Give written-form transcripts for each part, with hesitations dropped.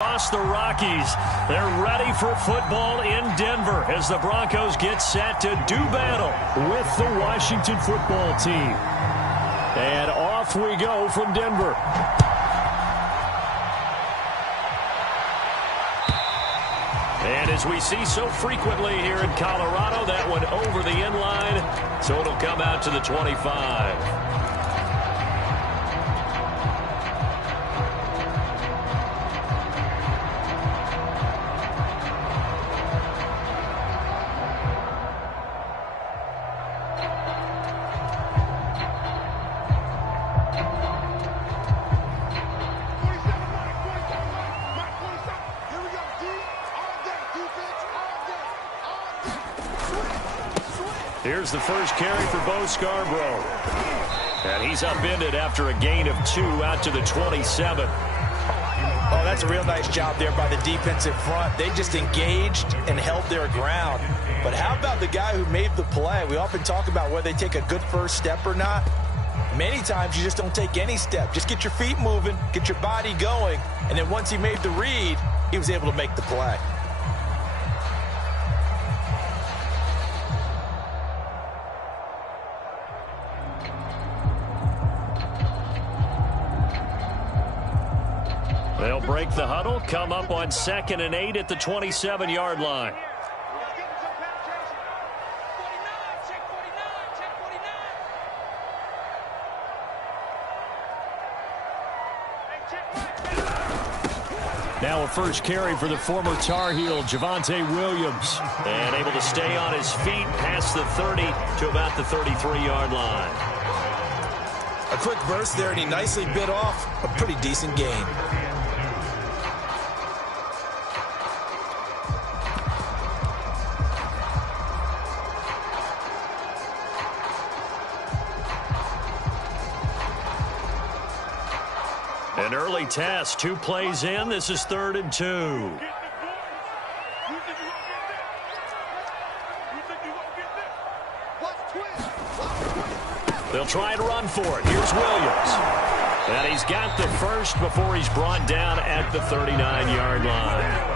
Across the Rockies, they're ready for football in Denver as the Broncos get set to do battle with the Washington football team. And off we go from Denver. And as we see so frequently here in Colorado, that one over the end line, so it'll come out to the 25. Here's the first carry for Bo Scarborough. And he's upended after a gain of 2 out to the 27. Oh, that's a real nice job there by the defensive front. They just engaged and held their ground. But how about the guy who made the play? We often talk about whether they take a good first step or not. Many times you just don't take any step. Just get your feet moving, get your body going. And then once he made the read, he was able to make the play. They'll break the huddle, come up on 2nd and 8 at the 27-yard line. Now a first carry for the former Tar Heel, Javonte Williams. And able to stay on his feet past the 30 to about the 33-yard line. A quick burst there, and he nicely bit off a pretty decent gain. An early test, 2 plays in. This is 3rd and 2. They'll try and run for it. Here's Williams. And he's got the first before he's brought down at the 39-yard line.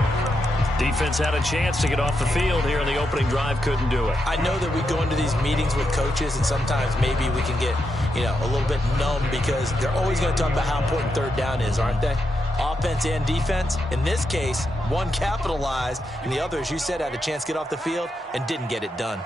Defense had a chance to get off the field here in the opening drive, couldn't do it. I know that we go into these meetings with coaches, and sometimes maybe we can get, a little bit numb because they're always going to talk about how important third down is, aren't they? Offense and defense. In this case, one capitalized, and the other, as you said, had a chance to get off the field and didn't get it done.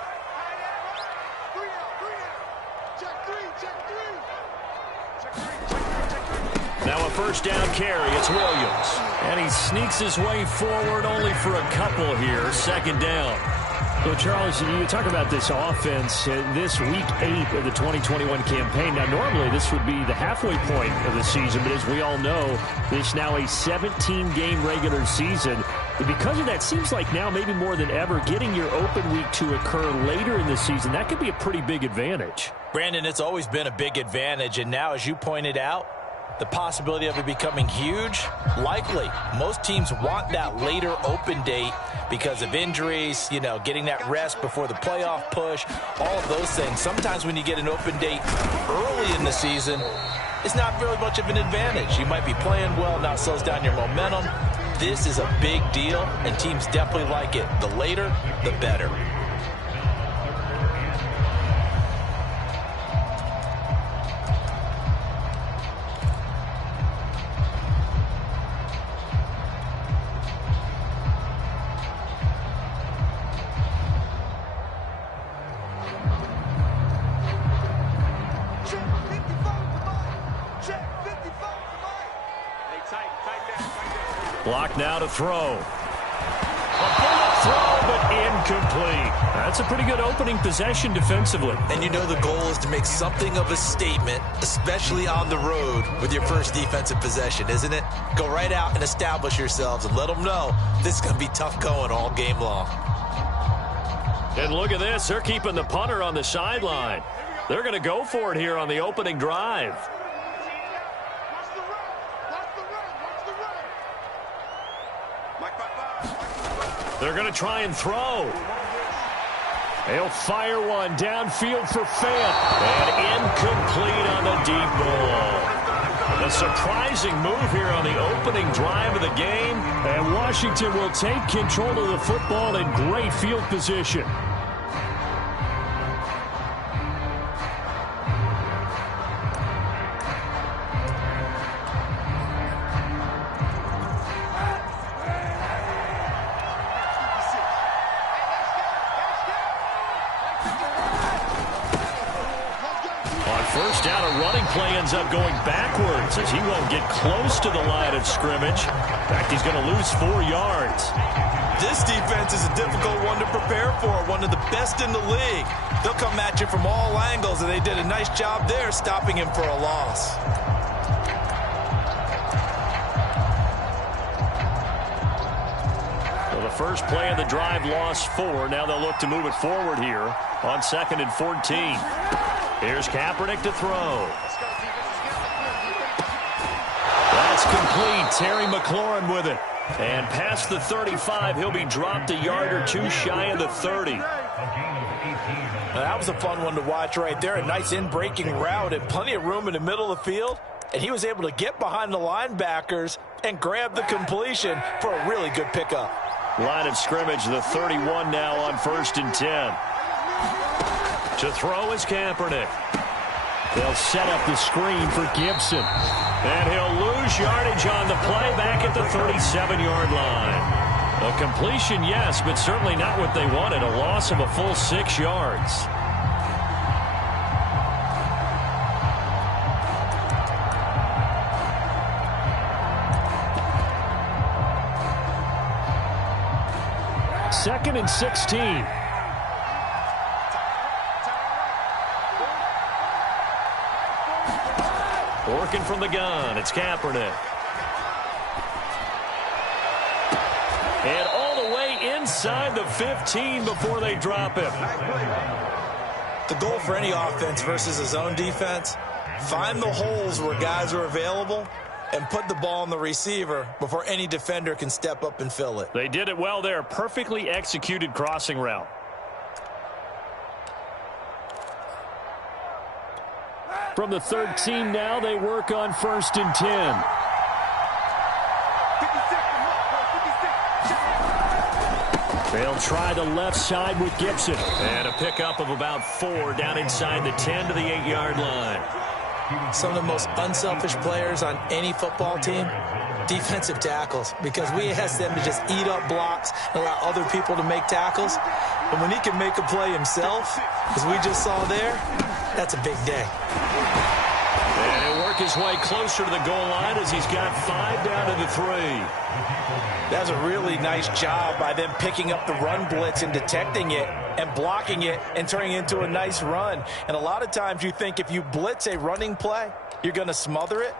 Now a first down carry. It's Williams. And he sneaks his way forward only for a couple here. 2nd down. Well, Charles, you talk about this offense, this week 8 of the 2021 campaign. Now, normally this would be the halfway point of the season, but as we all know, this now a 17-game regular season. And because of that, seems like now maybe more than ever, getting your open week to occur later in the season, that could be a pretty big advantage. Brandon, it's always been a big advantage, and now, as you pointed out, the possibility of it becoming huge, likely. Most teams want that later open date because of injuries, getting that rest before the playoff push, all of those things. Sometimes when you get an open date early in the season, it's not really much of an advantage. You might be playing well, now it slows down your momentum. This is a big deal, and teams definitely like it. The later, the better. Block now to throw. A bullet throw, but incomplete. That's a pretty good opening possession defensively. And the goal is to make something of a statement, especially on the road with your first defensive possession, isn't it? Go right out and establish yourselves and let them know this is going to be tough going all game long. And look at this. They're keeping the punter on the sideline. They're going to go for it here on the opening drive. They're going to try and throw. They'll fire one downfield for Fant. And incomplete on the deep ball. A surprising move here on the opening drive of the game. And Washington will take control of the football in great field position. First down, a running play ends up going backwards as he won't get close to the line of scrimmage. In fact, he's going to lose 4 yards. This defense is a difficult one to prepare for, one of the best in the league. They'll come at you from all angles, and they did a nice job there stopping him for a loss. Well, the first play of the drive lost 4. Now they'll look to move it forward here on 2nd and 14. Here's Kaepernick to throw. That's complete. Terry McLaurin with it. And past the 35, he'll be dropped a yard or 2 shy of the 30. That was a fun one to watch right there. A nice in-breaking route and plenty of room in the middle of the field. And he was able to get behind the linebackers and grab the completion for a really good pickup. Line of scrimmage, the 31 now on 1st and 10. To throw is Kaepernick. They'll set up the screen for Gibson. And he'll lose yardage on the play back at the 37-yard line. A completion, yes, but certainly not what they wanted. A loss of a full 6 yards. Second and 16. Working from the gun, it's Kaepernick. And all the way inside the 15 before they drop him. The goal for any offense versus a zone defense, find the holes where guys are available and put the ball on the receiver before any defender can step up and fill it. They did it well there. Perfectly executed crossing route. From the 13 now, they work on 1st and 10. They'll try the left side with Gibson. And a pickup of about 4 down inside the 10 to the 8-yard line. Some of the most unselfish players on any football team, defensive tackles, because we ask them to just eat up blocks and allow other people to make tackles. But when he can make a play himself, as we just saw there, that's a big day. And he'll work his way closer to the goal line as he's got 5 down to the 3. That's a really nice job by them picking up the run blitz and detecting it and blocking it and turning it into a nice run. And a lot of times you think if you blitz a running play, you're going to smother it.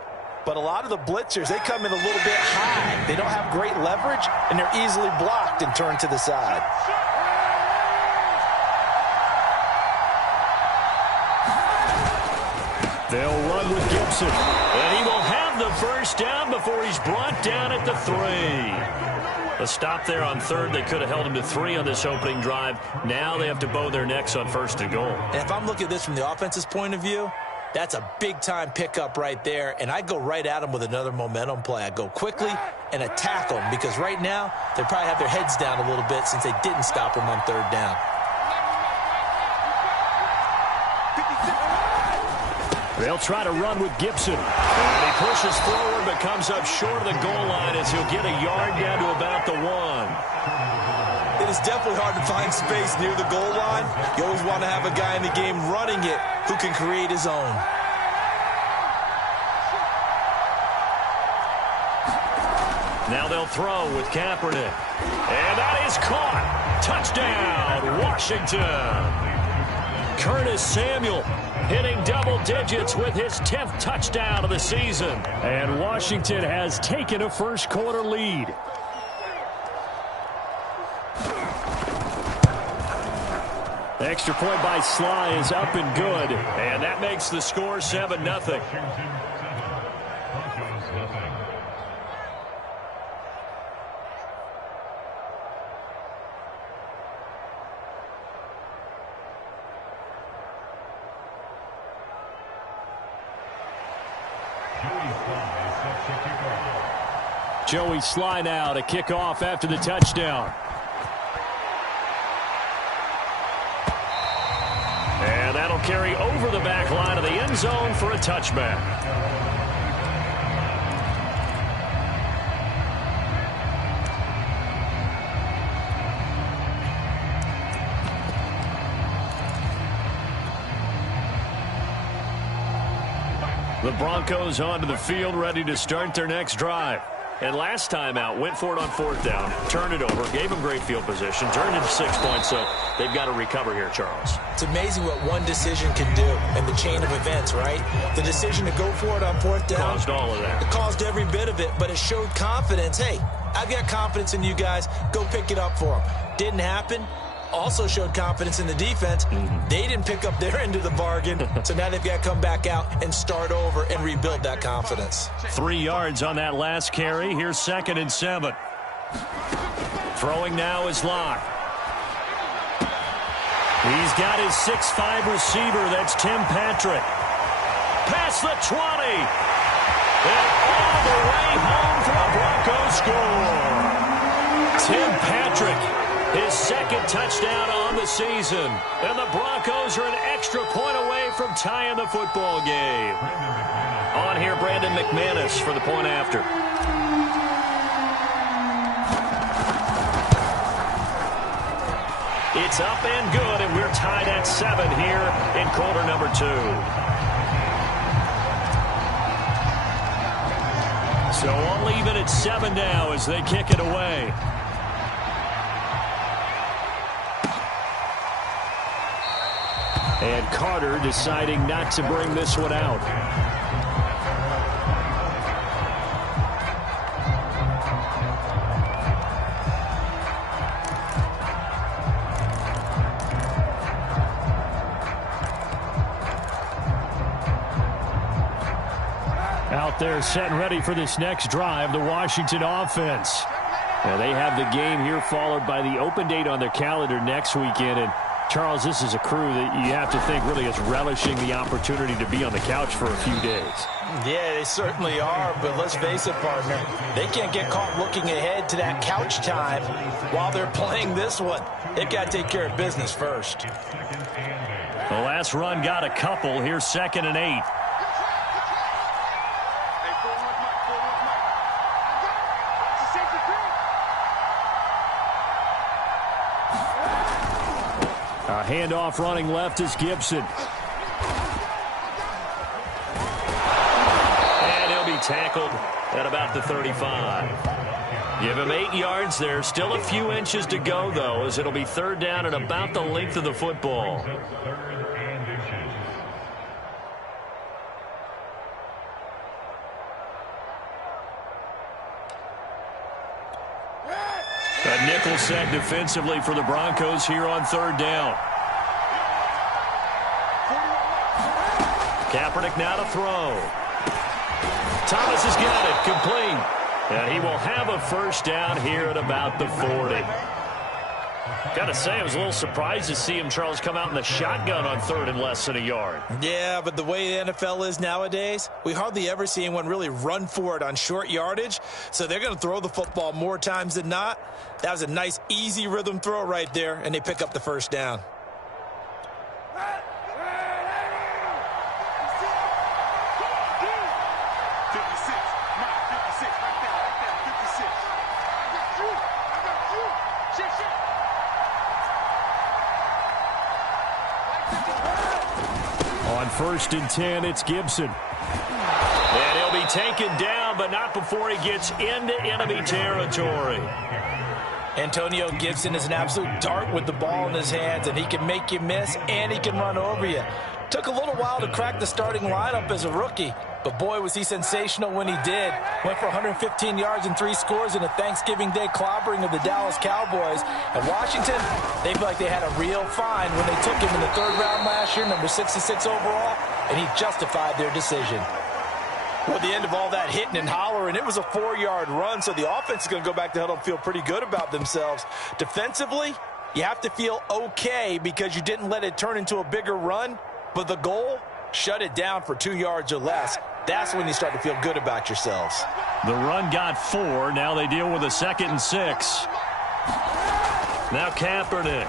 But a lot of the blitzers, they come in a little bit high. They don't have great leverage, and they're easily blocked and turned to the side. They'll run with Gibson. And he will have the first down before he's brought down at the 3. A stop there on 3rd. They could have held him to 3 on this opening drive. Now they have to bow their necks on 1st and goal. And if I'm looking at this from the offense's point of view, that's a big-time pickup right there. And I go right at them with another momentum play. I go quickly and attack them because right now they probably have their heads down a little bit since they didn't stop him on 3rd down. They'll try to run with Gibson. And he pushes forward but comes up short of the goal line as he'll get a yard down to about the 1. It is definitely hard to find space near the goal line. You always want to have a guy in the game running it who can create his own. Now they'll throw with Kaepernick. And that is caught. Touchdown, Washington. Curtis Samuel hitting double digits with his 10th touchdown of the season. And Washington has taken a first-quarter lead. Extra point by Sly is up and good. And that makes the score 7-0. Joey Sly now to kick off after the touchdown. And that'll carry over the back line of the end zone for a touchback. The Broncos onto the field, ready to start their next drive. And last time out, went for it on 4th down, turned it over, gave them great field position, turned into 6 points, so they've got to recover here, Charles. It's amazing what one decision can do in the chain of events, right? The decision to go for it on 4th down. Caused all of that. It caused every bit of it, but it showed confidence. Hey, I've got confidence in you guys. Go pick it up for them. Didn't happen. Also showed confidence in the defense. They didn't pick up their end of the bargain, so now they've got to come back out and start over and rebuild that confidence. 3 yards on that last carry. Here's 2nd and 7. Throwing now is Locke. He's got his 6'5" receiver. That's Tim Patrick. Past the 20. And all the way home for a Broncos score. Tim Patrick. His 2nd touchdown on the season. And the Broncos are an extra point away from tying the football game. On here, Brandon McManus for the point after. It's up and good, and we're tied at 7 here in quarter number 2. So all even at 7 now as they kick it away. And Carter deciding not to bring this one out. Out there set and ready for this next drive, the Washington offense. Now they have the game here followed by the open date on their calendar next weekend. And Charles, this is a crew that you have to think really is relishing the opportunity to be on the couch for a few days. Yeah, they certainly are, but let's face it, partner. They can't get caught looking ahead to that couch time while they're playing this one. They've got to take care of business first. The last run got a couple. Here's 2nd and 8. A handoff running left is Gibson. And he'll be tackled at about the 35. Give him 8 yards there. Still a few inches to go, though, as it'll be 3rd down and about the length of the football. A nickel set defensively for the Broncos here on 3rd down. Kaepernick now to throw. Thomas has got it, complete. And he will have a 1st down here at about the 40. Got to say, I was a little surprised to see him, Charles, come out in the shotgun on 3rd and less than a yard. Yeah, but the way the NFL is nowadays, we hardly ever see anyone really run for it on short yardage. So they're going to throw the football more times than not. That was a nice, easy rhythm throw right there, and they pick up the 1st down. On 1st and 10, it's Gibson. And he'll be taken down, but not before he gets into enemy territory. Antonio Gibson is an absolute dart with the ball in his hands, and he can make you miss, and he can run over you. Took a little while to crack the starting lineup as a rookie, but boy, was he sensational when he did. Went for 115 yards and 3 scores in a Thanksgiving Day clobbering of the Dallas Cowboys. And Washington, they feel like they had a real find when they took him in the 3rd round last year, number 66 overall, and he justified their decision. Well, at the end of all that hitting and hollering, it was a 4-yard run, so the offense is going to go back to huddle and feel pretty good about themselves. Defensively, you have to feel okay because you didn't let it turn into a bigger run, but the goal, shut it down for 2 yards or less. that's when you start to feel good about yourselves. The run got 4. Now they deal with a 2nd and 6. Now Kaepernick.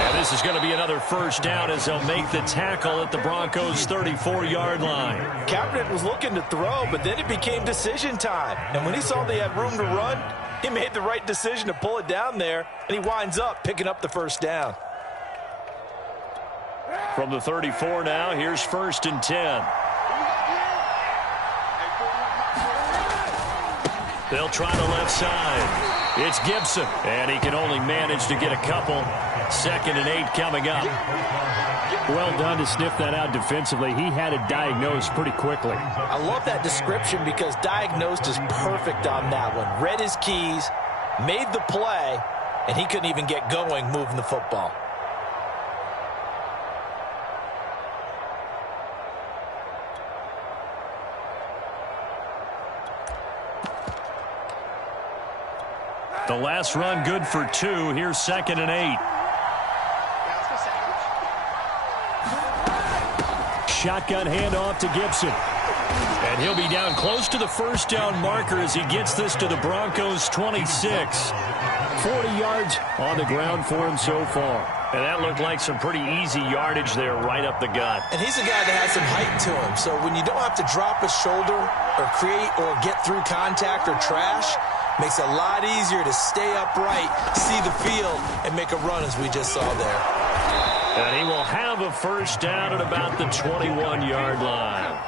And this is going to be another first down as they'll make the tackle at the Broncos' 34-yard line. Kaepernick was looking to throw, but then it became decision time. And when he saw they had room to run, he made the right decision to pull it down there, and he winds up picking up the first down. From the 34 now, here's 1st and 10. They'll try the left side. It's Gibson, and he can only manage to get a couple. 2nd and 8 coming up. Well done to sniff that out defensively. He had it diagnosed pretty quickly. I love that description because diagnosed is perfect on that one. Read his keys, made the play, and he couldn't even get going moving the football. The last run good for 2. Here's 2nd and 8. Shotgun handoff to Gibson. And he'll be down close to the first down marker as he gets this to the Broncos' 26. 40 yards on the ground for him so far. And that looked like some pretty easy yardage there right up the gut. And he's a guy that has some height to him. So when you don't have to drop a shoulder or create or get through contact or trash, makes it a lot easier to stay upright, see the field, and make a run as we just saw there. And he will have a first down at about the 21-yard line.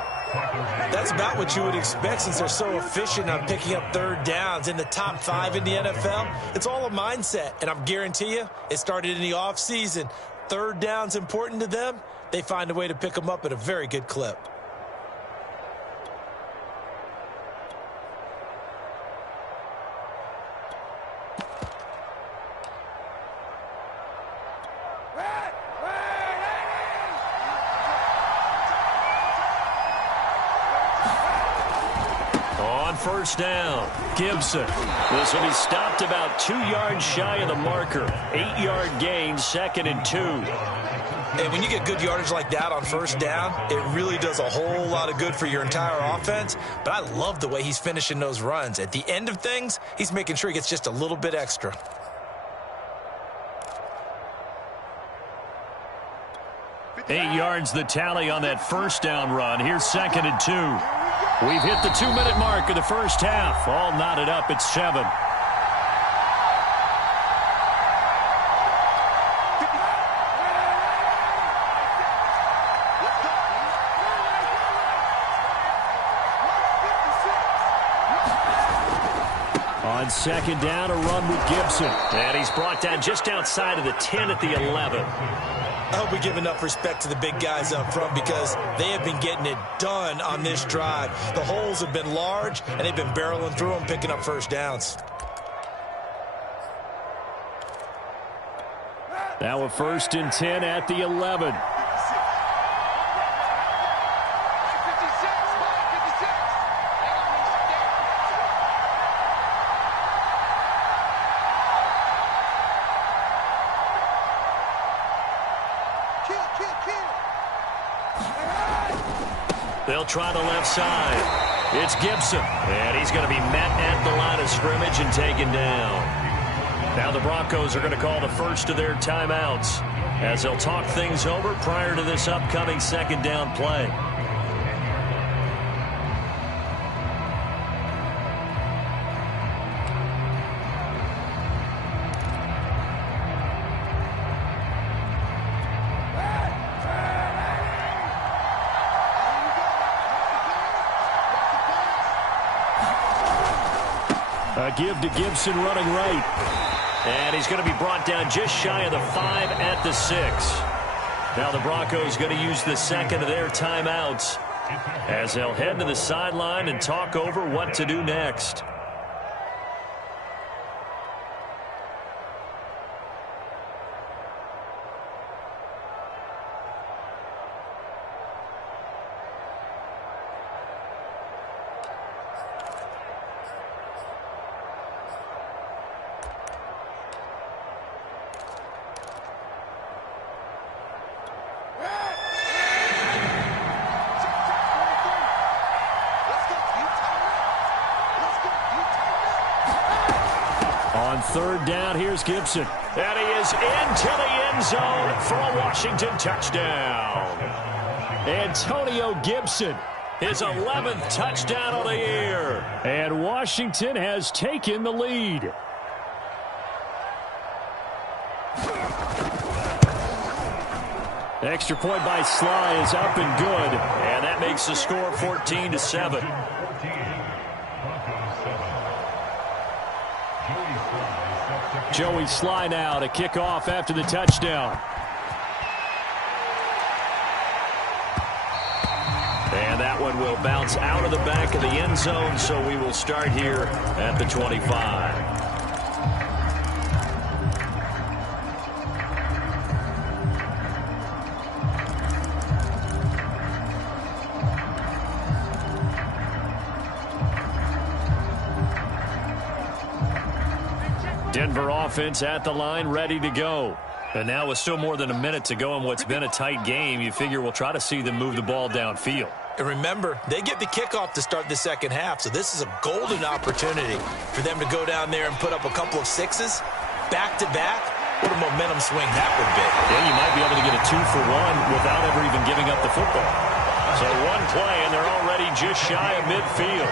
That's about what you would expect since they're so efficient on picking up 3rd downs in the top 5 in the NFL. It's all a mindset, and I guarantee you it started in the offseason. 3rd down's important to them. They find a way to pick them up at a very good clip. First down, Gibson. This will be stopped about 2 yards shy of the marker. 8-yard gain, 2nd and 2. And when you get good yardage like that on first down, it really does a whole lot of good for your entire offense. But I love the way he's finishing those runs. At the end of things, he's making sure he gets just a little bit extra. Eight yards the tally on that first down run. Here's 2nd and 2. We've hit the 2-minute mark of the first half. All knotted up at 7. On 2nd down, a run with Gibson. And he's brought down just outside of the 10 at the 11. I hope we give enough respect to the big guys up front because they have been getting it done on this drive. The holes have been large, and they've been barreling through them, picking up first downs. Now a 1st and 10 at the 11. They'll try the left side. It's Gibson, and he's going to be met at the line of scrimmage and taken down. Now the Broncos are going to call the first of their timeouts as they'll talk things over prior to this upcoming 2nd down play. A give to Gibson running right. And he's going to be brought down just shy of the 5 at the 6. Now the Broncos going to use the 2nd of their timeouts as they'll head to the sideline and talk over what to do next. On 3rd down, here's Gibson. And he is into the end zone for a Washington touchdown. Antonio Gibson, his 11th touchdown of the year. And Washington has taken the lead. Extra point by Sly is up and good. And that makes the score 14-7. Joey Sly now to kick off after the touchdown. And that one will bounce out of the back of the end zone, so we will start here at the 25. Denver offense at the line, ready to go. And now with still more than a minute to go in what's been a tight game, you figure we'll try to see them move the ball downfield. And remember, they get the kickoff to start the second half, so this is a golden opportunity for them to go down there and put up a couple of sixes back-to-back. What a momentum swing that would be. Yeah, you might be able to get a 2-for-1 without ever even giving up the football. So one play, and they're already just shy of midfield.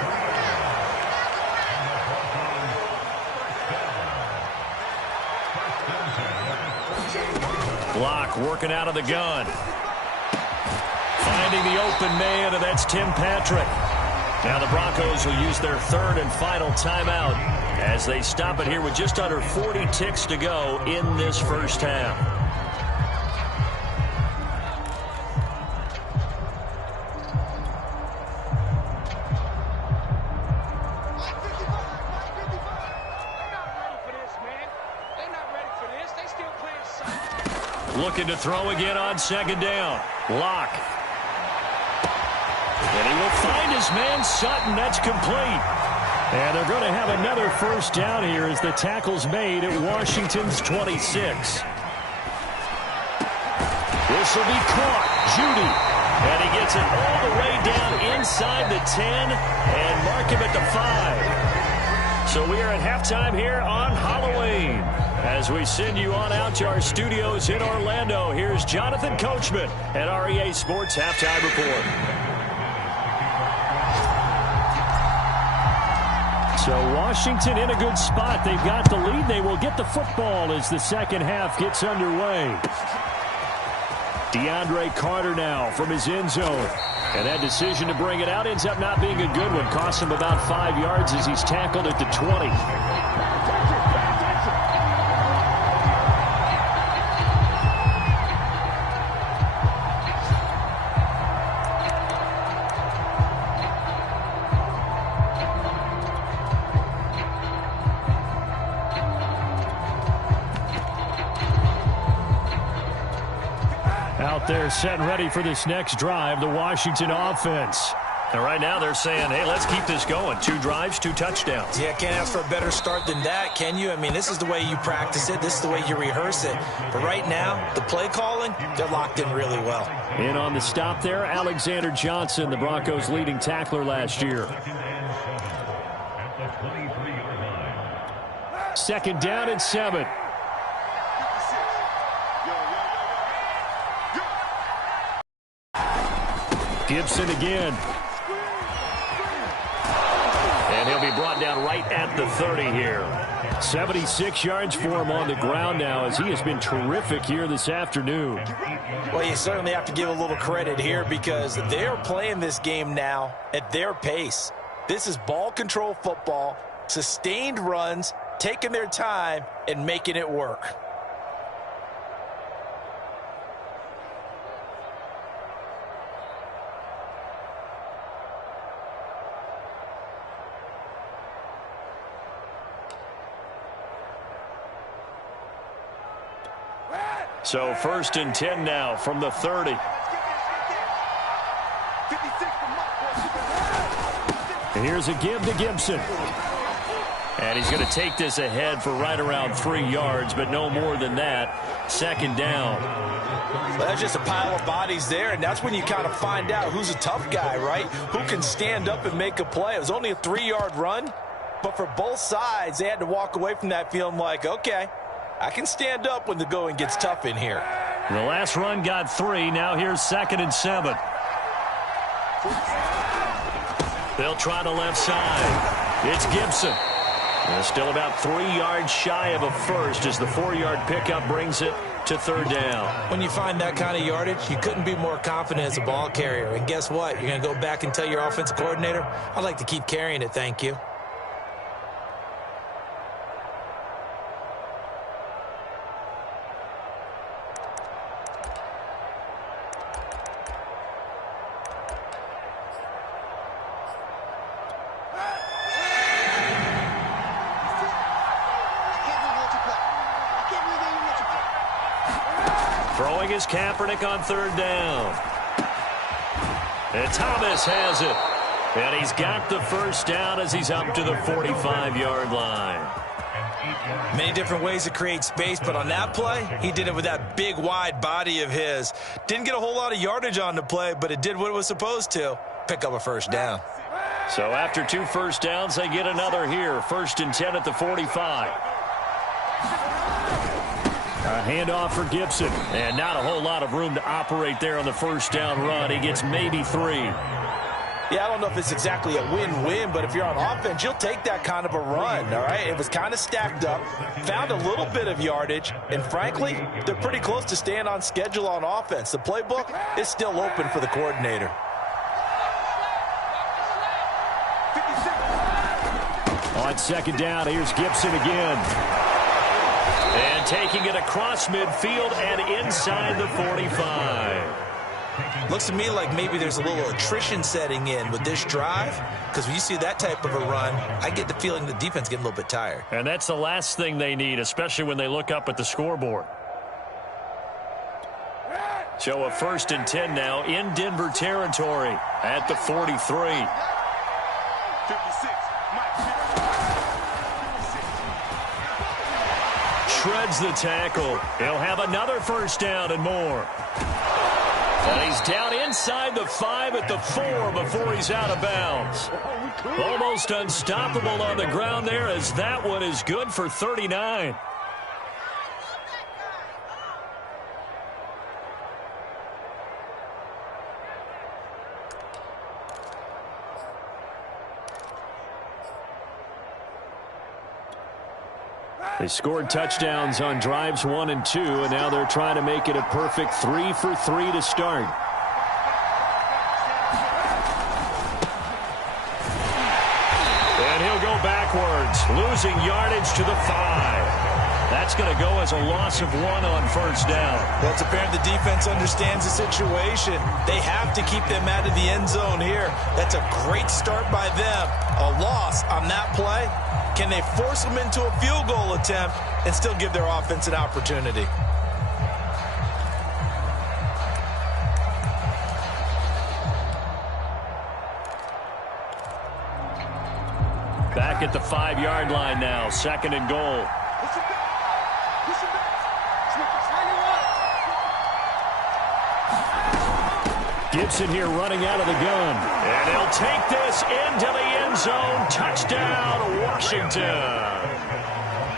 Block working out of the gun. Finding the open man, and that's Tim Patrick. Now the Broncos will use their 3rd and final timeout as they stop it here with just under 40 ticks to go in this first half. Looking to throw again on 2nd down. Lock. And he will find his man Sutton. That's complete. And they're going to have another first down here as the tackle's made at Washington's 26. This will be caught. Judy. And he gets it all the way down inside the 10 and mark him at the 5. So we are at halftime here on Halloween. As we send you on out to our studios in Orlando, here's Jonathan Coachman at REA Sports Halftime Report. So Washington in a good spot. They've got the lead. They will get the football as the second half gets underway. DeAndre Carter now from his end zone. And that decision to bring it out ends up not being a good one. Costs him about 5 yards as he's tackled at the 20. They're set and ready for this next drive, the Washington offense. And right now they're saying, hey, let's keep this going. 2 drives, 2 touchdowns. Yeah, can't ask for a better start than that, can you? I mean, this is the way you practice it. This is the way you rehearse it. But right now, the play calling, they're locked in really well. In on the stop there, Alexander Johnson, the Broncos' leading tackler last year. 2nd down and 7. Gibson again. And he'll be brought down right at the 30 here. 76 yards for him on the ground now as he has been terrific here this afternoon. Well, you certainly have to give a little credit here because they're playing this game now at their pace. This is ball control football, sustained runs, taking their time and making it work. So 1st and 10 now from the 30. And here's a give to Gibson. And he's going to take this ahead for right around 3 yards, but no more than that. 2nd down. Well, that's just a pile of bodies there, and that's when you kind of find out who's a tough guy, right? Who can stand up and make a play. It was only a 3-yard run, But for both sides, they had to walk away from that feeling like, okay, I can stand up when the going gets tough in here. The last run got 3. Now here's 2nd and 7. They'll try the left side. It's Gibson. They're still about 3 yards shy of a first as the 4-yard pickup brings it to 3rd down. When you find that kind of yardage, you couldn't be more confident as a ball carrier. And guess what? You're going to go back and tell your offensive coordinator, I'd like to keep carrying it, thank you. Throwing is Kaepernick on 3rd down. And Thomas has it. And he's got the first down as he's up to the 45-yard line. Many different ways to create space, but on that play, he did it with that big, wide body of his. Didn't get a whole lot of yardage on the play, but it did what it was supposed to. Pick up a first down. So after 2 first downs, they get another here. 1st and 10 at the 45. A handoff for Gibson. And not a whole lot of room to operate there on the first down run. He gets maybe 3. Yeah, I don't know if it's exactly a win-win, but if you're on offense, you'll take that kind of a run, all right? It was kind of stacked up, found a little bit of yardage, and frankly, they're pretty close to staying on schedule on offense. The playbook is still open for the coordinator. On 2nd down, here's Gibson again. And taking it across midfield and inside the 45. Looks to me like maybe there's a little attrition setting in with this drive, because when you see that type of a run, I get the feeling the defense getting a little bit tired. And that's the last thing they need, especially when they look up at the scoreboard. So a 1st and 10 now in Denver territory at the 43. Shreds the tackle. He'll have another first down and more. And he's down inside the 5 at the 4 before he's out of bounds. Almost unstoppable on the ground there as that one is good for 39. They scored touchdowns on drives 1 and 2, and now they're trying to make it a perfect 3 for 3 to start. And he'll go backwards, losing yardage to the 5. That's going to go as a loss of 1 on first down. Well, it's apparent the defense understands the situation. They have to keep them out of the end zone here. That's a great start by them. A loss on that play. Can they force them into a field goal attempt and still give their offense an opportunity? Back at the 5-yard line now, 2nd and goal. Gibson here running out of the gun. And he'll take this into the end zone. Touchdown, Washington.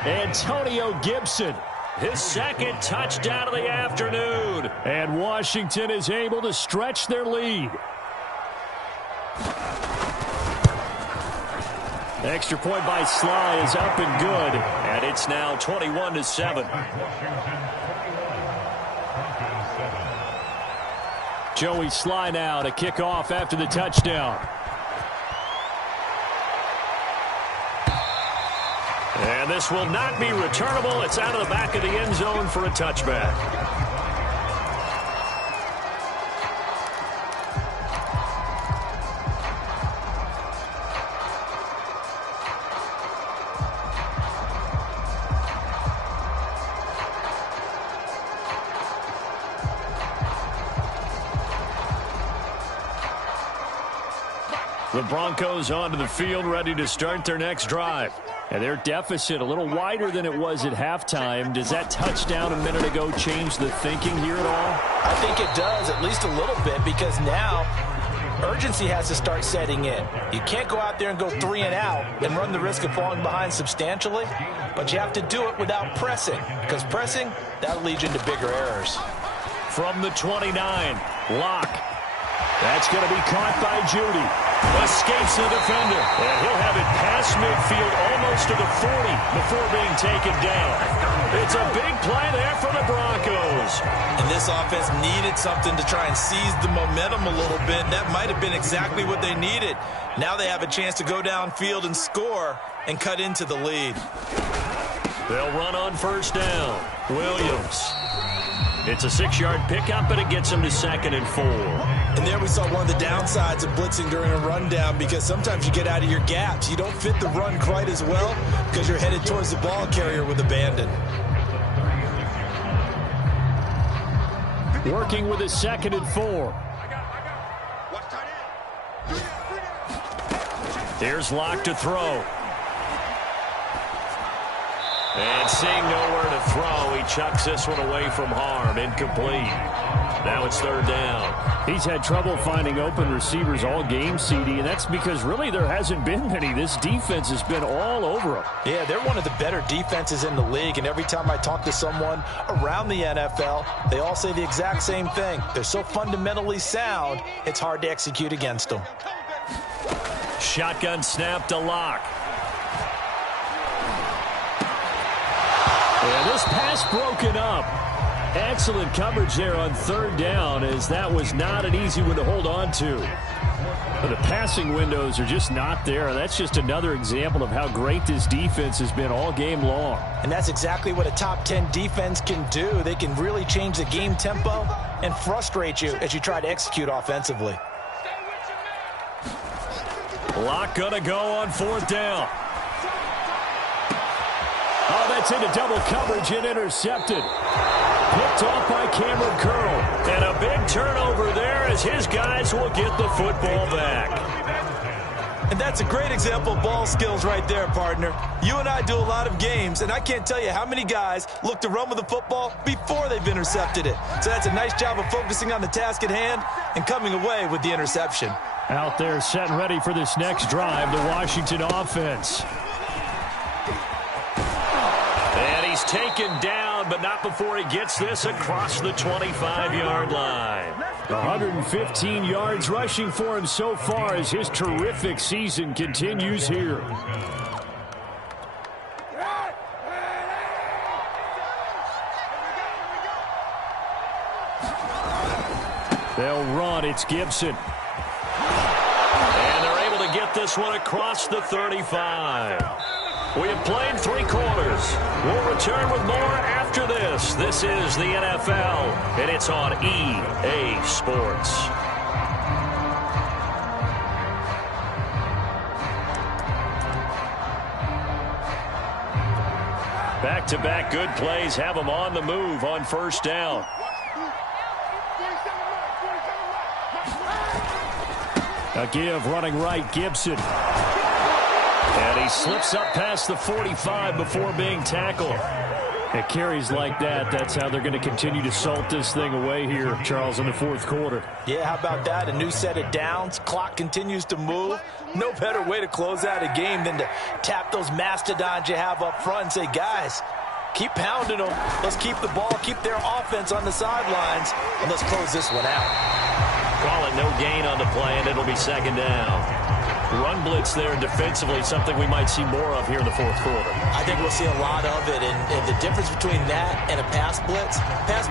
Antonio Gibson, his 2nd touchdown of the afternoon. And Washington is able to stretch their lead. Extra point by Sly is up and good. And it's now 21-7. Joey Sly now to kick off after the touchdown. And this will not be returnable. It's out of the back of the end zone for a touchback. The Broncos onto the field, ready to start their next drive. And their deficit a little wider than it was at halftime. Does that touchdown a minute ago change the thinking here at all? I think it does, at least a little bit, because now urgency has to start setting in. You can't go out there and go 3 and out and run the risk of falling behind substantially, but you have to do it without pressing, because pressing, that'll lead you into bigger errors. From the 29, Locke. That's going to be caught by Judy. Escapes the defender. And he'll have it past midfield almost to the 40 before being taken down. It's a big play there for the Broncos. And this offense needed something to try and seize the momentum a little bit. That might have been exactly what they needed. Now they have a chance to go downfield and score and cut into the lead. They'll run on first down. Williams. It's a 6-yard pickup, and it gets him to 2nd and 4. And there we saw one of the downsides of blitzing during a rundown, because sometimes you get out of your gaps. You don't fit the run quite as well because you're headed towards the ball carrier with abandon. Working with his 2nd and 4. Here's Locke to throw. And seeing nowhere to throw, he chucks this one away from harm. Incomplete. Now it's 3rd down. He's had trouble finding open receivers all game, CD, and that's because really there hasn't been many. This defense has been all over him. Yeah, they're one of the better defenses in the league, and every time I talk to someone around the NFL, they all say the exact same thing. They're so fundamentally sound, it's hard to execute against them. Shotgun snap to Locke. And this pass broken up. Excellent coverage there on 3rd down, as that was not an easy one to hold on to. But the passing windows are just not there. That's just another example of how great this defense has been all game long. And that's exactly what a top 10 defense can do. They can really change the game tempo and frustrate you as you try to execute offensively. Locke gonna go on 4th down. Oh, that's into double coverage and intercepted. Picked off by Cameron Curl. And a big turnover there as his guys will get the football back. And that's a great example of ball skills right there, partner. You and I do a lot of games, and I can't tell you how many guys look to run with the football before they've intercepted it. So that's a nice job of focusing on the task at hand and coming away with the interception. Out there set and ready for this next drive, the Washington offense. And he's taken down, but not before he gets this across the 25-yard line. 115 yards rushing for him so far as his terrific season continues here. They'll run. It's Gibson. And they're able to get this one across the 35. We have played 3 quarters. We'll return with more after this. This is the NFL, and it's on EA Sports. Back-to-back good plays have them on the move on first down. A give running right, Gibson. And he slips up past the 45 before being tackled. At carries like that, that's how they're going to continue to salt this thing away here, Charles, in the 4th quarter. Yeah, how about that? A new set of downs. Clock continues to move. No better way to close out a game than to tap those mastodons you have up front and say, guys, keep pounding them. Let's keep the ball, keep their offense on the sidelines, and let's close this one out. Call it no gain on the play, and it'll be 2nd down. Run blitz there defensively, something we might see more of here in the 4th quarter. I think we'll see a lot of it, and the difference between that and a pass blitz,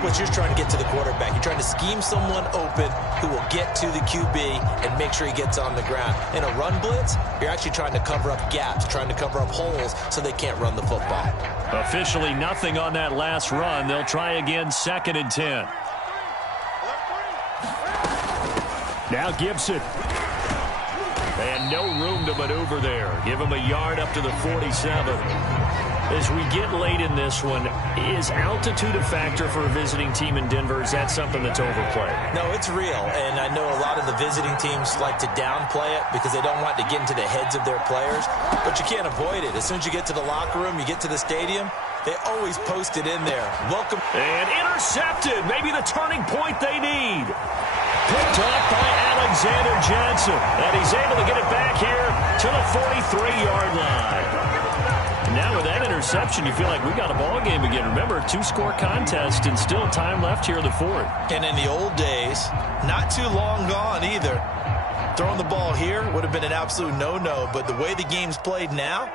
you're just trying to get to the quarterback. You're trying to scheme someone open who will get to the QB and make sure he gets on the ground. In a run blitz, you're actually trying to cover up gaps, trying to cover up holes so they can't run the football. Officially nothing on that last run. They'll try again, 2nd and 10. Now Gibson. And no room to maneuver there. Give him a yard up to the 47. As we get late in this one, is altitude a factor for a visiting team in Denver? Is that something that's overplayed? No, it's real. And I know a lot of the visiting teams like to downplay it because they don't want to get into the heads of their players. But you can't avoid it. As soon as you get to the locker room, you get to the stadium, they always post it in there. Welcome. And intercepted. Maybe the turning point they need. Picked off by Alexander Johnson. And he's able to get it back here to the 43-yard line. Now with that interception, you feel like we got a ball game again. Remember, 2-score contest and still time left here in the fourth. And in the old days, not too long gone either, throwing the ball here would have been an absolute no-no. But the way the game's played now,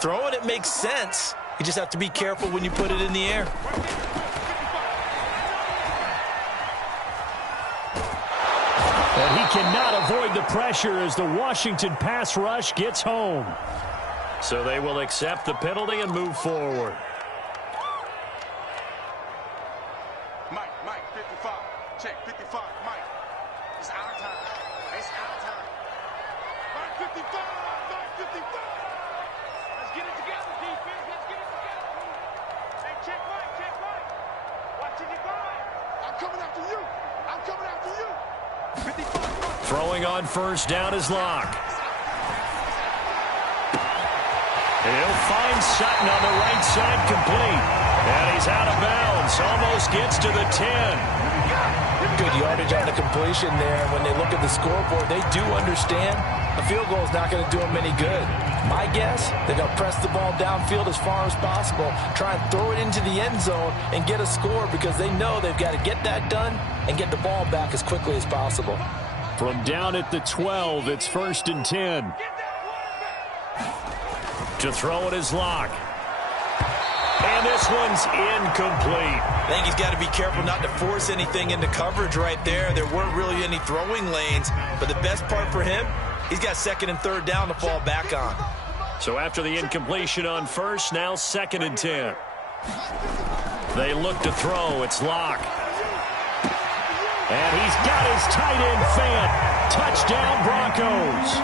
throwing it makes sense. You just have to be careful when you put it in the air. And he cannot avoid the pressure as the Washington pass rush gets home. So they will accept the penalty and move forward. Mike, 55. Check, 55, Mike. It's our time. It's our time. Mike, 55. Mike, 55. Let's get it together, defense. Let's get it together. Hey, check Mike. Watching you going. I'm coming after you. I'm coming after you. 55. Throwing on first down is Locke. He'll find Sutton on the right side, complete. And he's out of bounds. Almost gets to the 10. Good yardage on the completion there. When they look at the scoreboard, they do understand a field goal is not going to do them any good. My guess, they're going to press the ball downfield as far as possible, try and throw it into the end zone and get a score because they know they've got to get that done and get the ball back as quickly as possible. From down at the 12, it's 1st and 10. To throw it is Locke. And this one's incomplete. I think he's got to be careful not to force anything into coverage right there. There weren't really any throwing lanes, but the best part for him, he's got 2nd and 3rd down to fall back on. So after the incompletion on first, now 2nd and 10. They look to throw. It's Locke. And he's got his tight end Fant. Touchdown Broncos.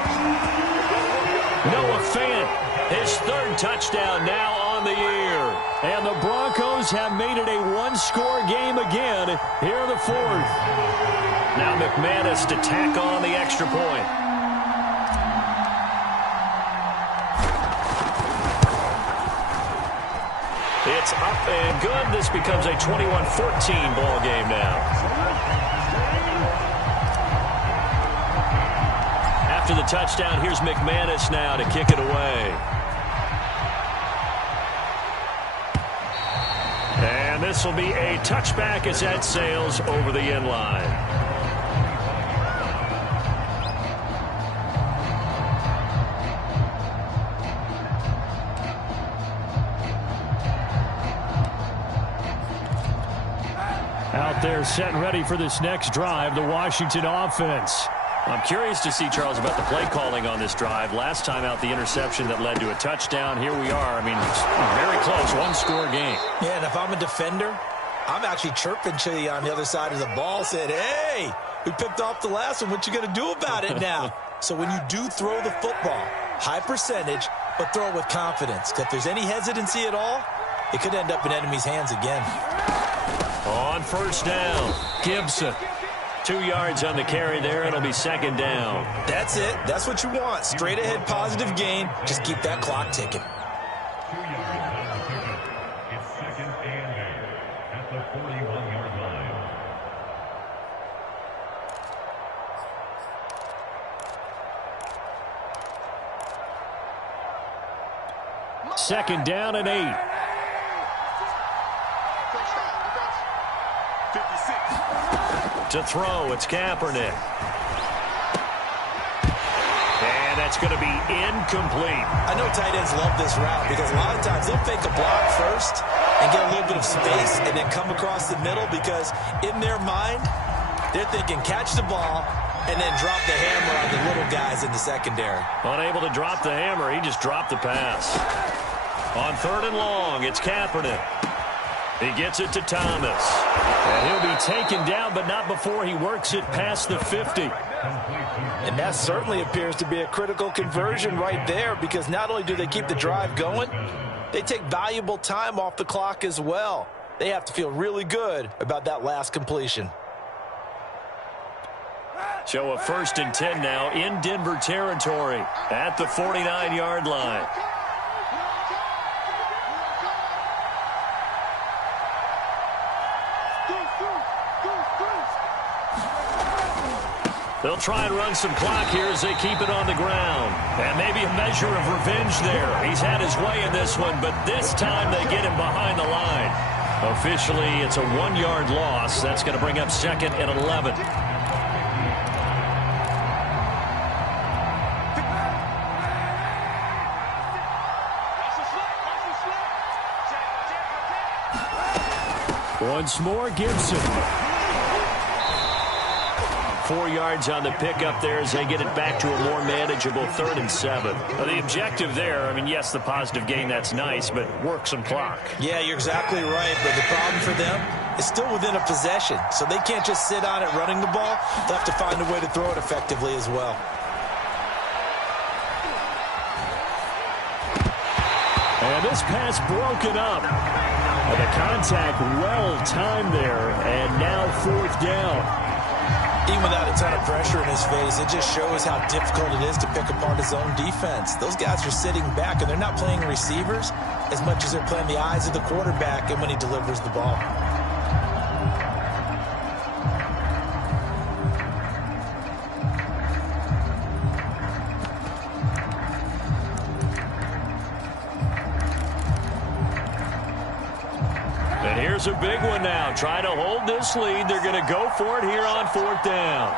Noah Fant, his 3rd touchdown now on the year. And the Broncos have made it a one-score game again here in the 4th. Now McManus to tack on the extra point. It's up and good. This becomes a 21-14 ball game now. After the touchdown, here's McManus now to kick it away. And this will be a touchback as that sails over the end line. Out there set and ready for this next drive, the Washington offense. I'm curious to see, Charles, about the play calling on this drive. Last time out, the interception that led to a touchdown. Here we are. I mean, it's very close, one-score game. Yeah, and if I'm a defender, I'm actually chirping to you on the other side of the ball, saying, hey, we picked off the last one. What you going to do about it now? So when you do throw the football, high percentage, but throw it with confidence. If there's any hesitancy at all, it could end up in enemy's hands again. On first down, Gibson. 2 yards on the carry there. It'll be 2nd down. That's it. That's what you want. Straight ahead, positive gain. Just keep that clock ticking. 2 yards after pickup. It's 2nd and 8 at the 41-yard line. 2nd down and 8. 56. To throw, it's Kaepernick. And that's going to be incomplete. I know tight ends love this route because a lot of times they'll fake a block first and get a little bit of space and then come across the middle because in their mind, they're thinking catch the ball and then drop the hammer on the little guys in the secondary. Unable to drop the hammer, he just dropped the pass. On 3rd and long, it's Kaepernick. He gets it to Thomas. And he'll be taken down, but not before he works it past the 50. And that certainly appears to be a critical conversion right there because not only do they keep the drive going, they take valuable time off the clock as well. They have to feel really good about that last completion. So a 1st and 10 now in Denver territory at the 49-yard line. They'll try and run some clock here as they keep it on the ground. And maybe a measure of revenge there. He's had his way in this one, but this time they get him behind the line. Officially, it's a 1-yard loss. That's going to bring up 2nd and 11. Once more, Gibson. 4 yards on the pickup there as they get it back to a more manageable 3rd and 7. Well, the objective there, I mean, yes, the positive gain, that's nice, but work some clock. Yeah, you're exactly right, but the problem for them is still within a possession, so they can't just sit on it running the ball. They'll have to find a way to throw it effectively as well. And this pass broken up. And the contact well-timed there, and now 4th down. Even without a ton of pressure in his face, it just shows how difficult it is to pick apart his own defense. Those guys are sitting back, and they're not playing receivers as much as they're playing the eyes of the quarterback and when he delivers the ball. And here's a big one now. Trying to hold this lead. They're going to go for it here on 4th down.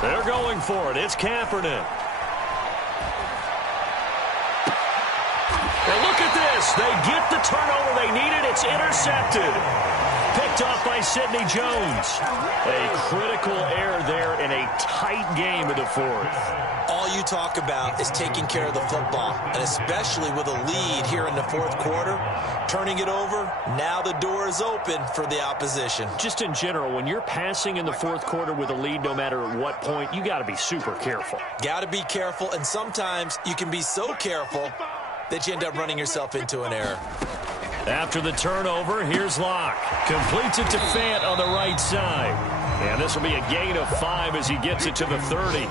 They're going for it. It's Kaepernick. And look at this. They get the turnover they needed. It's intercepted. Picked off by Sidney Jones. A critical error there in a tight game of the 4th. All you talk about is taking care of the football, and especially with a lead here in the 4th quarter, turning it over, now the door is open for the opposition. Just in general, when you're passing in the 4th quarter with a lead, no matter at what point, you got to be super careful. Got to be careful, and sometimes you can be so careful that you end up running yourself into an error. After the turnover, here's Locke. Completes it to Fant on the right side. And this will be a gain of 5 as he gets it to the 30.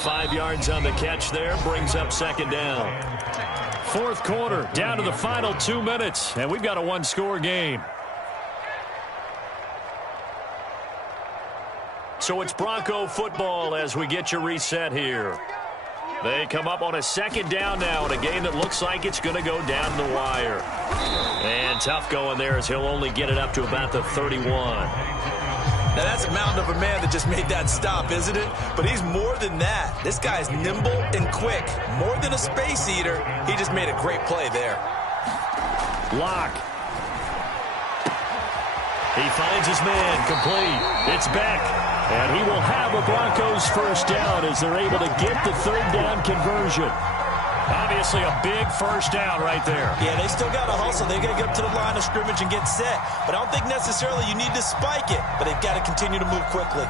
5 yards on the catch there, brings up 2nd down. 4th quarter, down to the final 2 minutes, and we've got a 1-score game. So it's Bronco football as we get you reset here. They come up on a 2nd down now in a game that looks like it's going to go down the wire. And tough going there as he'll only get it up to about the 31. Now, that's a mountain of a man that just made that stop, isn't it? But he's more than that. This guy's nimble and quick. More than a space eater, he just made a great play there. Locke. He finds his man complete. It's Beck. And he will have a Broncos 1st down as they're able to get the 3rd down conversion. Obviously a big 1st down right there. Yeah, they still got to hustle. They got to get up to the line of scrimmage and get set. But I don't think necessarily you need to spike it. But they've got to continue to move quickly.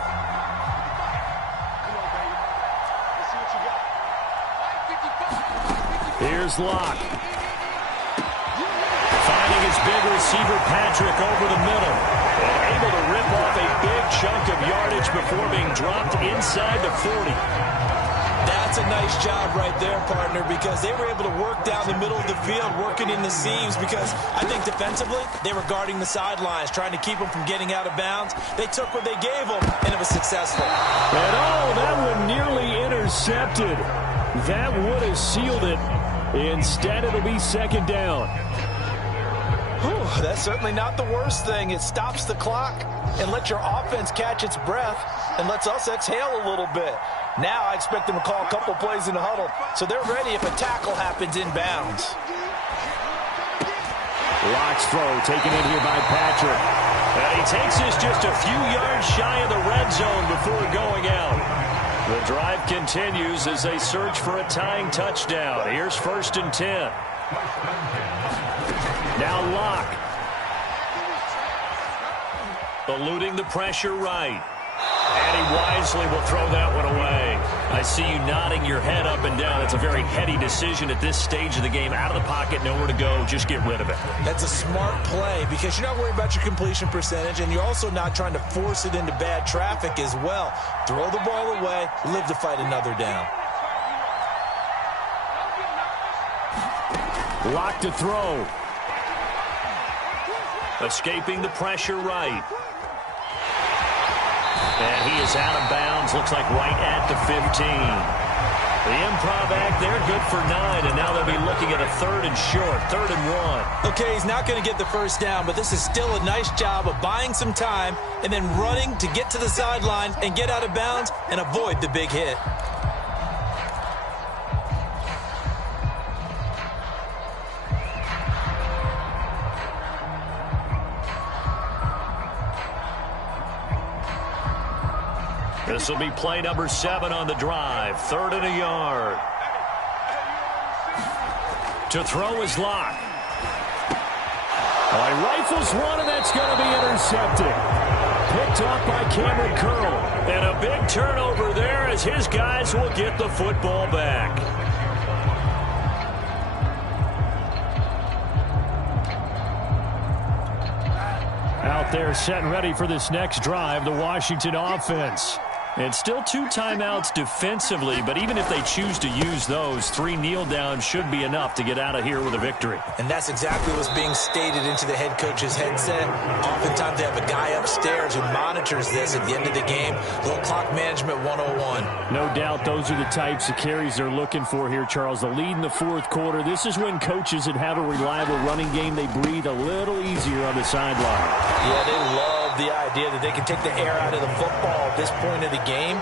Here's Locke. Finding his big receiver Patrick over the middle. And able to rip off a big chunk of yardage before being dropped inside the 40. That's a nice job right there, partner, because they were able to work down the middle of the field, working in the seams, because I think defensively they were guarding the sidelines, trying to keep them from getting out of bounds. They took what they gave them, and it was successful. And oh, that one nearly intercepted. That would have sealed it. Instead, it'll be 2nd down. Whew, that's certainly not the worst thing. It stops the clock and lets your offense catch its breath and lets us exhale a little bit. Now I expect them to call a couple plays in the huddle, so they're ready if a tackle happens inbounds. Locke's throw taken in here by Patrick. And he takes this just a few yards shy of the red zone before going out. The drive continues as they search for a tying touchdown. Here's 1st and 10. Now Locke. Eluding the pressure right. And he wisely will throw that one away. I see you nodding your head up and down. It's a very heady decision at this stage of the game. Out of the pocket, nowhere to go. Just get rid of it. That's a smart play because you're not worried about your completion percentage, and you're also not trying to force it into bad traffic as well. Throw the ball away, live to fight another down. Locke to throw. Escaping the pressure right. And he is out of bounds, looks like right at the 15. The improv act there, good for 9, and now they'll be looking at a 3rd and short, 3rd and 1. Okay, he's not going to get the first down, but this is still a nice job of buying some time and then running to get to the sideline and get out of bounds and avoid the big hit. This will be play number 7 on the drive. 3rd and a yard. To throw is Locke. Well, he rifles one, and that's going to be intercepted. Picked off by Cameron Curl. And a big turnover there as his guys will get the football back. Out there set and ready for this next drive, the Washington offense. And still 2 timeouts defensively, but even if they choose to use those, 3 kneel downs should be enough to get out of here with a victory. And that's exactly what's being stated into the head coach's headset. Oftentimes they have a guy upstairs who monitors this at the end of the game. Little clock management 101. No doubt those are the types of carries they're looking for here, Charles. The lead in the 4th quarter. This is when coaches that have a reliable running game, they breathe a little easier on the sideline. Yeah, they love the idea that they can take the air out of the football at this point of the game.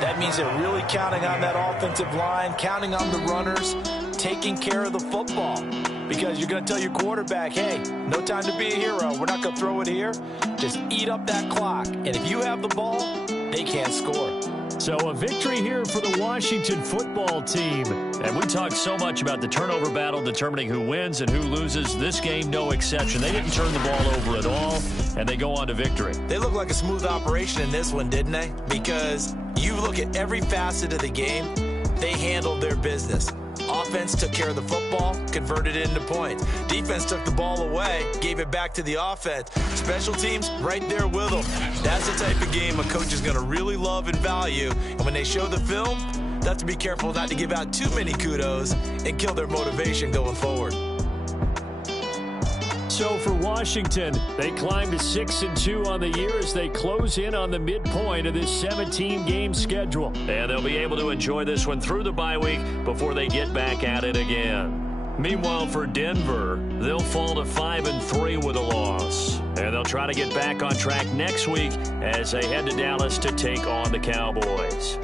That means they're really counting on that offensive line, counting on the runners, taking care of the football. Because you're going to tell your quarterback, hey, no time to be a hero. We're not going to throw it here. Just eat up that clock. And if you have the ball, they can't score. So a victory here for the Washington football team. And we talked so much about the turnover battle determining who wins and who loses. This game, no exception. They didn't turn the ball over at all, and they go on to victory. They look like a smooth operation in this one, didn't they? Because you look at every facet of the game, they handled their business. Offense took care of the football, converted it into points. Defense took the ball away, gave it back to the offense. Special teams, right there with them. That's the type of game a coach is going to really love and value. And when they show the film, they have to be careful not to give out too many kudos and kill their motivation going forward. So for Washington, they climb to 6-2 on the year as they close in on the midpoint of this 17-game schedule. And they'll be able to enjoy this one through the bye week before they get back at it again. Meanwhile, for Denver, they'll fall to 5-3 with a loss. And they'll try to get back on track next week as they head to Dallas to take on the Cowboys.